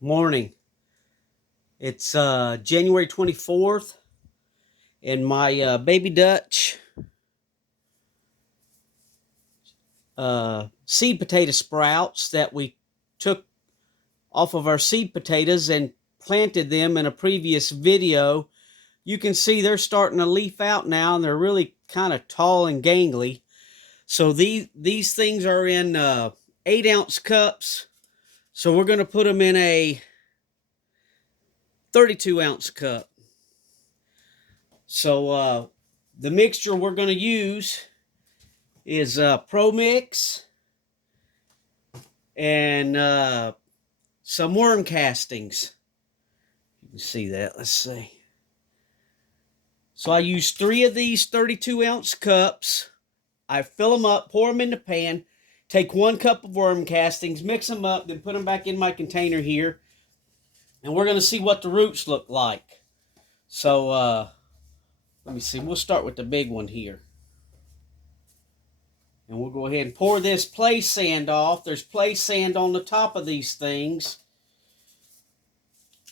Morning. It's January 24th, and my baby Dutch seed potato sprouts that we took off of our seed potatoes and planted them in a previous video. You can see they're starting to leaf out now, and they're really kind of tall and gangly. So these things are in 8-ounce cups. So we're going to put them in a 32-ounce cup. So the mixture we're going to use is Pro Mix and some worm castings. You can see that. Let's see. So I use 3 of these 32-ounce cups. I fill them up, pour them in the pan, take 1 cup of worm castings, mix them up, then put them back in my container here. And we're going to see what the roots look like. So let me see. We'll start with the big one here. And we'll go ahead and pour this play sand off. There's play sand on the top of these things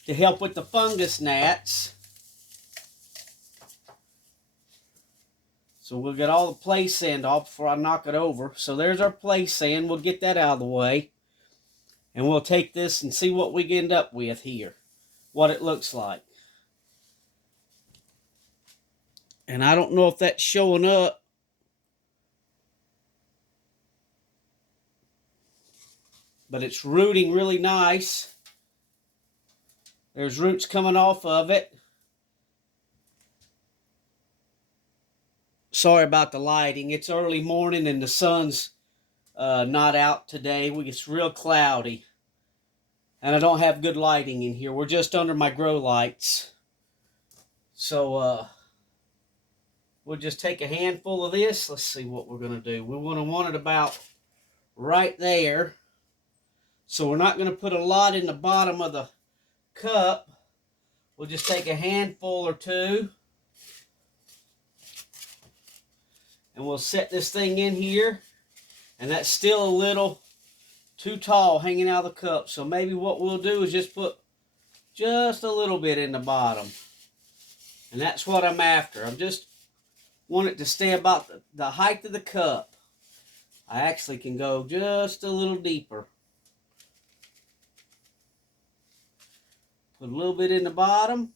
to help with the fungus gnats. So we'll get all the play sand off before I knock it over. So there's our play sand. We'll get that out of the way. And we'll take this and see what we end up with here. What it looks like. And I don't know if that's showing up. But it's rooting really nice. There's roots coming off of it. Sorry about the lighting. It's early morning and the sun's not out today. It's real cloudy. And I don't have good lighting in here. We're just under my grow lights. So we'll just take a handful of this. Let's see what we're going to do. We want it about right there. So we're not going to put a lot in the bottom of the cup. We'll just take a handful or two. And we'll set this thing in here. And that's still a little too tall hanging out of the cup. So maybe what we'll do is just put just a little bit in the bottom. And that's what I'm after. I just want it to stay about the height of the cup. I actually can go just a little deeper. Put a little bit in the bottom.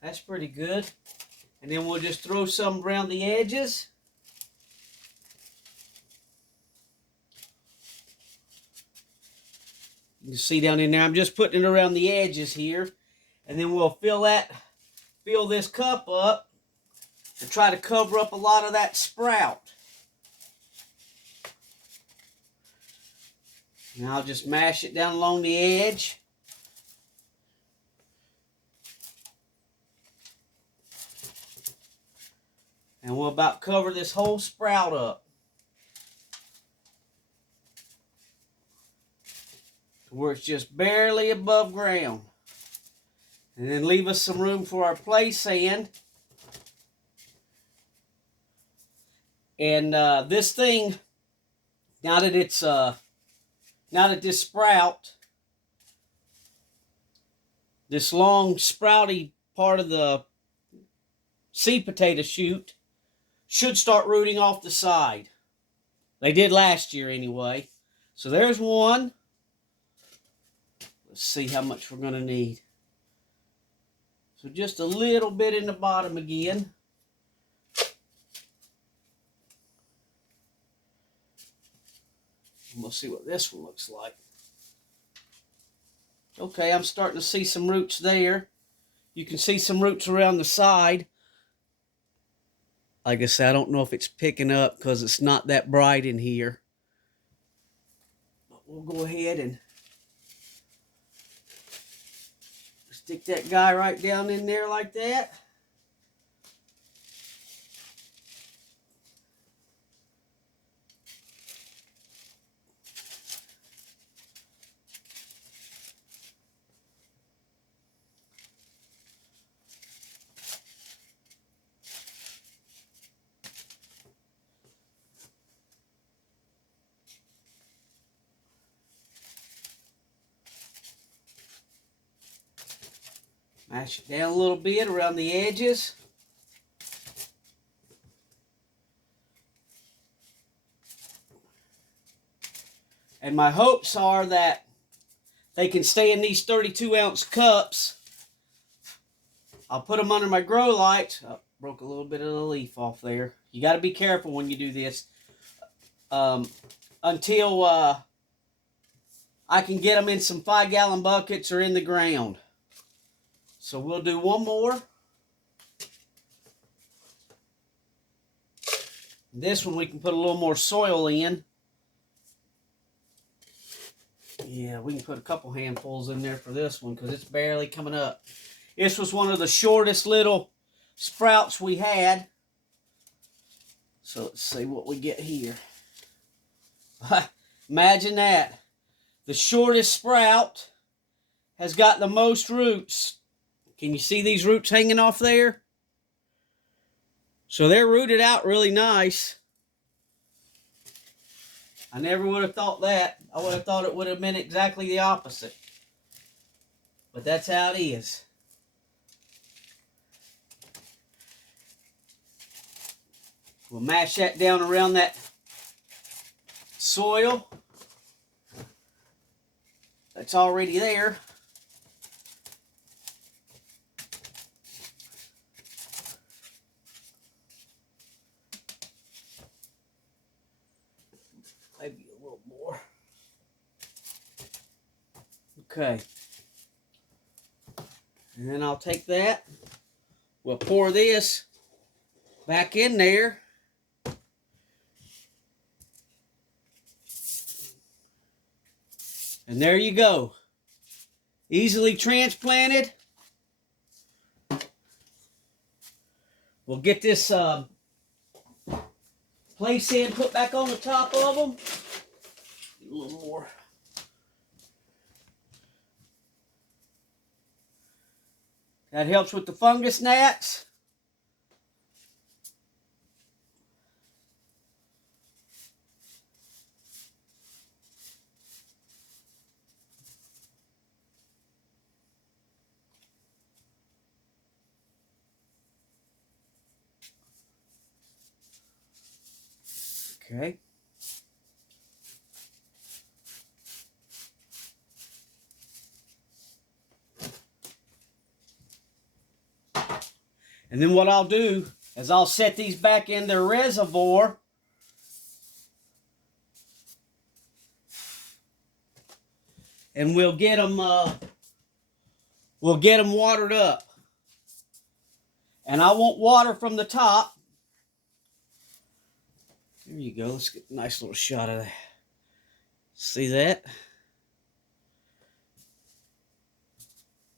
That's pretty good. And then we'll just throw some around the edges. You can see down in there, I'm just putting it around the edges here. And then we'll fill this cup up and try to cover up a lot of that sprout. And I'll just mash it down along the edge. And we'll about cover this whole sprout up to where it's just barely above ground. And then leave us some room for our play sand. And this thing, now that this sprout, this long sprouty part of the seed potato shoot should start rooting off the side. They did last year anyway. So there's one. Let's see how much we're going to need. So just a little bit in the bottom again. And we'll see what this one looks like. Okay, I'm starting to see some roots there. You can see some roots around the side. Like I said, I don't know if it's picking up because it's not that bright in here. But we'll go ahead and stick that guy right down in there like that. Mash it down a little bit around the edges. And my hopes are that they can stay in these 32-ounce cups. I'll put them under my grow light. Oh, broke a little bit of the leaf off there. You got to be careful when you do this. Until I can get them in some 5-gallon buckets or in the ground. So we'll do one more. This one we can put a little more soil in. Yeah, we can put a couple handfuls in there for this one because it's barely coming up. This was one of the shortest little sprouts we had. So let's see what we get here. Imagine that. The shortest sprout has got the most roots. Can you see these roots hanging off there? So they're rooted out really nice. I never would have thought that. I would have thought it would have been exactly the opposite. But that's how it is. We'll mash that down around that soil that's already there. Maybe a little more. Okay. And then I'll take that. We'll pour this back in there. And there you go. Easily transplanted. We'll get this place in, put back on the top of them. A little more. That helps with the fungus gnats. Okay. And then what I'll do is I'll set these back in their reservoir. And we'll get them watered up. And I want water from the top. There you go. Let's get a nice little shot of that. See that?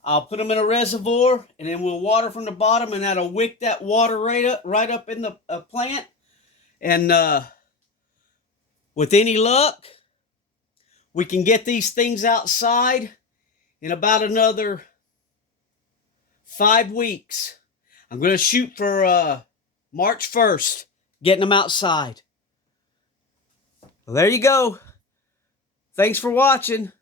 I'll put them in a reservoir, and then we'll water from the bottom, and that'll wick that water right up in the plant. And with any luck, we can get these things outside in about another 5 weeks. I'm going to shoot for March 1st, getting them outside. Well, there you go. Thanks for watching.